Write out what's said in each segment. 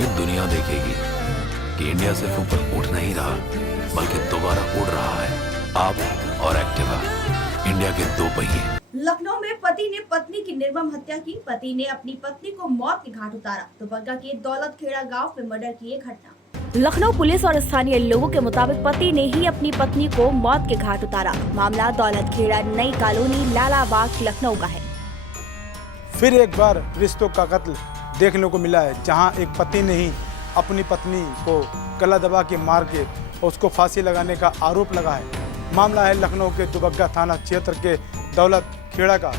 फिर दुनिया देखेगी कि इंडिया सिर्फ ऊपर उठ नहीं रहा बल्कि दोबारा उड़ रहा है। आप और एक्टिवा, इंडिया के दो पहिए। लखनऊ में पति ने पत्नी की निर्मम हत्या की। पति ने अपनी पत्नी को मौत के घाट उतारा। दुबग्गा के दौलतखेड़ा गांव में मर्डर की ये घटना। लखनऊ पुलिस और स्थानीय लोगों के मुताबिक पति ने ही अपनी पत्नी को मौत के घाट उतारा। मामला दौलतखेड़ा नई कॉलोनी लालाबाग लखनऊ का है। फिर एक बार रिश्तों का कत्ल देखने को मिला है, जहां एक पति ने ही अपनी पत्नी को गला दबा के मार के उसको फांसी लगाने का आरोप लगा है। मामला है लखनऊ के दुबग्गा थाना क्षेत्र के दौलतखेड़ा का।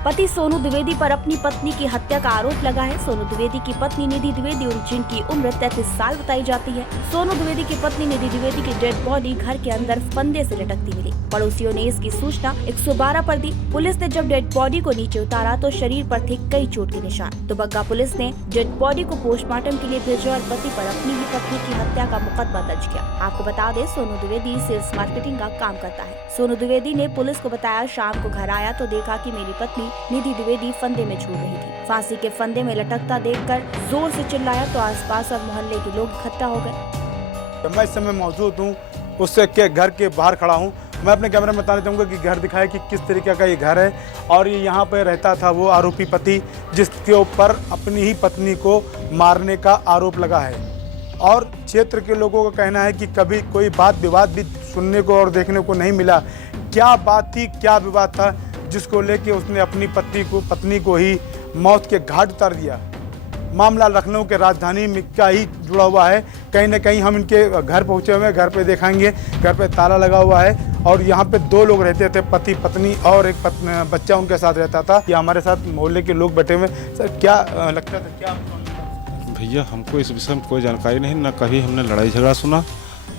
पति सोनू द्विवेदी पर अपनी पत्नी की हत्या का आरोप लगा है। सोनू द्विवेदी की पत्नी निधि द्विवेदी और जिनकी उम्र 33 साल बताई जाती है। सोनू द्विवेदी की पत्नी निधि द्विवेदी की डेड बॉडी घर के अंदर फंदे से लटकती मिली। पड़ोसियों ने इसकी सूचना 112 पर दी। पुलिस ने जब डेड बॉडी को नीचे उतारा तो शरीर पर थे कई चोट के निशान। दुबग्गा पुलिस ने डेड बॉडी को पोस्टमार्टम के लिए भेजा और पति पर अपनी ही पत्नी की हत्या का मुकदमा दर्ज किया। आपको बता दें, सोनू द्विवेदी सेल्स मार्केटिंग का काम करता है। सोनू द्विवेदी ने पुलिस को बताया, शाम को घर आया तो देखा कि मेरी पत्नी निधि द्विवेदी फंदे में झूल रही थी। फांसी के फंदे में लटकता देखकर जोर से चिल्लाया तो आसपास और मोहल्ले के लोग इकट्ठा हो गए। मैं इस समय मौजूद हूँ उससे के घर के बाहर खड़ा हूँ। मैं अपने कैमरे में बताना चाहूँगा कि घर दिखाया कि किस तरीके का ये घर है और ये यहाँ पर रहता था वो आरोपी पति, जिसके ऊपर अपनी ही पत्नी को मारने का आरोप लगा है। और क्षेत्र के लोगों का कहना है कि कभी कोई बात विवाद भी सुनने को और देखने को नहीं मिला। क्या बात थी, क्या विवाद था जिसको लेके उसने अपनी पत्नी को ही मौत के घाट उतार दिया। मामला लखनऊ के राजधानी में का ही जुड़ा हुआ है। कहीं ना कहीं हम इनके घर पहुंचे हुए हैं। घर पे देखेंगे, घर पे ताला लगा हुआ है और यहाँ पे दो लोग रहते थे, पति पत्नी और एक बच्चा उनके साथ रहता था। ये हमारे साथ मोहल्ले के लोग बैठे हुए। सर क्या लगता था, क्या भैया हमको इस विषय में कोई जानकारी नहीं, ना कभी हमने लड़ाई झगड़ा सुना,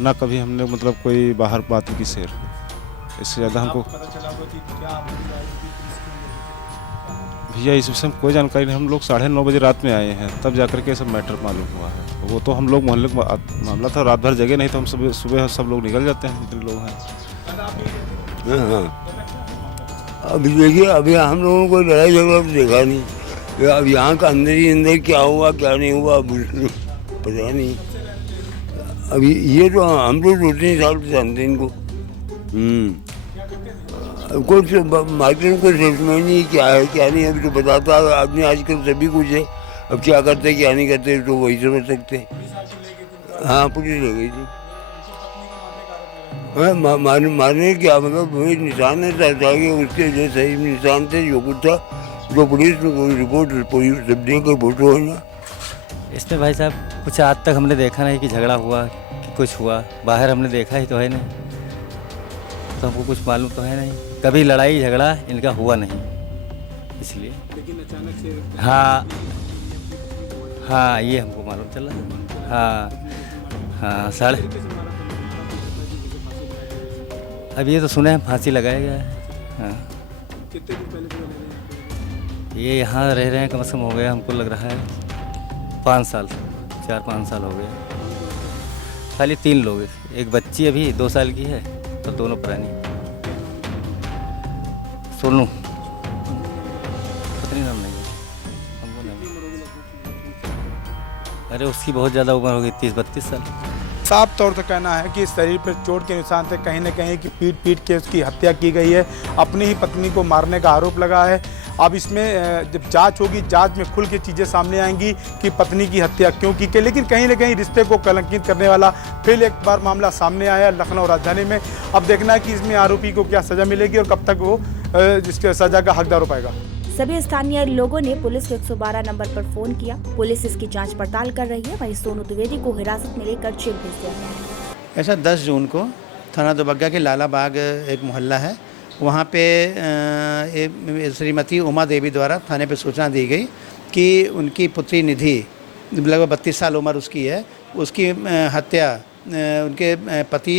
ना कभी हमने मतलब कोई बाहर बात की शेर। इससे ज़्यादा हमको भैया इस विषय में कोई जानकारी नहीं। हम लोग 9:30 बजे रात में आए हैं, तब जाकर के सब मैटर मालूम हुआ है। वो तो हम लोग मोहल्ले का मामला था, रात भर जगह नहीं तो हम सुबह सब लोग निकल जाते हैं जितने लोग हैं। हाँ, अभी देखिए, अभी हम लोगों को लड़ाई झगड़ा तो देखा नहीं। अब यहाँ का अंदर ही अंदर क्या हुआ क्या नहीं हुआ पता नहीं। अभी ये तो हम लोग 2-3 साल से जानते हैं इनको। कुछ मार्केट को सेल्समैन नहीं क्या है क्या नहीं, अभी तो बताता आदमी आजकल सभी कुछ है। अब क्या करते क्या नहीं करते तो वही समझ सकते। हाँ, पुलिस ले गई थी। हाँ, मारने क्या मतलब वही निशान है, उसके जो सही निशान थे, जो कुछ था जो पुलिस में कोई रिपोर्ट का फोटो है ना। इसमें भाई साहब कुछ आज तक हमने देखा नहीं कि झगड़ा हुआ कि कुछ हुआ। बाहर हमने देखा ही तो है नहीं, तो हमको कुछ मालूम तो है नहीं। कभी लड़ाई झगड़ा इनका हुआ नहीं, इसलिए। लेकिन अचानक से हाँ ये हमको मालूम चला। हाँ साढ़े अब ये तो सुने हैं फांसी लगाया गया है। हाँ, कितने दिन पहले ये यहाँ रह रहे हैं, कम से कम हो गया हमको लग रहा है 5 साल, 4-5 साल हो गए। खाली 3 लोग, एक बच्ची अभी 2 साल की है और दोनों पुरानी। सोनू पत्नी नाम नहीं है हमको नहीं। अरे उसकी बहुत ज़्यादा उम्र हो गई, 30-32 साल। साफ तौर से कहना है कि शरीर पर चोट के निशान थे, कहीं ना कहीं कि पीट के उसकी हत्या की गई है। अपनी ही पत्नी को मारने का आरोप लगा है। अब इसमें जब जांच होगी, जांच में खुल के चीज़ें सामने आएंगी कि पत्नी की हत्या क्यों की गई। लेकिन कहीं ना कहीं रिश्ते को कलंकित करने वाला फिर एक बार मामला सामने आया लखनऊ राजधानी में। अब देखना है कि इसमें आरोपी को क्या सज़ा मिलेगी और कब तक वो जिसके सज़ा का हकदार हो पाएगा। सभी स्थानीय लोगों ने पुलिस को 112 नंबर पर फोन किया। पुलिस इसकी जांच पड़ताल कर रही है। वहीं सोनू द्विवेदी को हिरासत में लेकर जेल भेज दिया गया है। ऐसा 10 जून को थाना दुबग्गा के लालाबाग एक मोहल्ला है, वहाँ पे श्रीमती उमा देवी द्वारा थाने पे सूचना दी गई कि उनकी पुत्री निधि, लगभग 32 साल उम्र उसकी है, उसकी हत्या उनके पति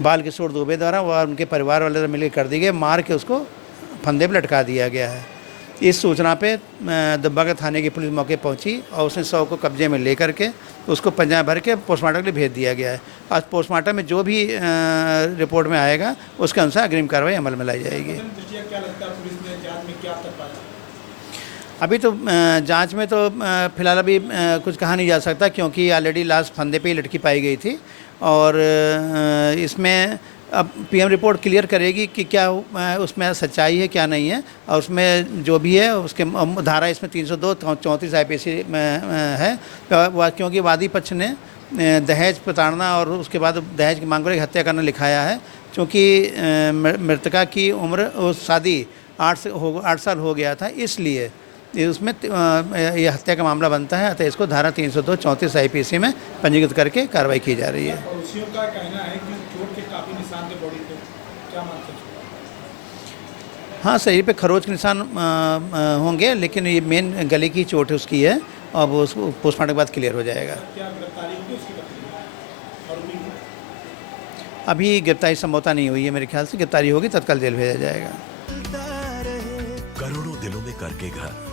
बाल किशोर दुबे द्वारा और उनके परिवार वाले द्वारा मिलकर कर दी गई। मार के उसको फंदे पर लटका दिया गया है। इस सूचना पे दुबग्गा थाने की पुलिस मौके पहुंची और उसने 100 को कब्जे में लेकर के उसको पंजा भर के पोस्टमार्टम के लिए भेज दिया गया है। आज पोस्टमार्टम में जो भी रिपोर्ट में आएगा उसके अनुसार अग्रिम कार्रवाई अमल में लाई जाएगी। अभी तो जांच में तो फिलहाल अभी कुछ कहा नहीं जा सकता, क्योंकि ऑलरेडी लाश फंदे पे ही लटकी पाई गई थी। और इसमें अब पीएम रिपोर्ट क्लियर करेगी कि क्या उसमें सच्चाई है क्या नहीं है, और उसमें जो भी है उसके धारा इसमें 302 34 IPC में है, क्योंकि वादी पक्ष ने दहेज प्रताड़ना और उसके बाद दहेज की मांग पर हत्या करना लिखाया है। क्योंकि मृतका की उम्र शादी 8 साल हो गया था, इसलिए उसमें ये हत्या का मामला बनता है। अतः इसको धारा 302 34 IPC में पंजीकृत करके कार्रवाई की जा रही है। पड़ोसियों का कहना है कि चोट के काफ़ी निशान थे बॉडी पे, क्या मानते हैं? हाँ, शरीर पे खरोच के निशान होंगे, लेकिन ये मेन गले की चोट उसकी है, और वो उसको पोस्टमार्टम के बाद क्लियर हो जाएगा। क्या गिरफ्तारी होगी उसकी पत्नी की? अभी गिरफ्तारी संभवता नहीं हुई है, मेरे ख्याल से गिरफ्तारी होगी तत्काल जेल भेजा जाएगा। करोड़ों दिलों में करके घर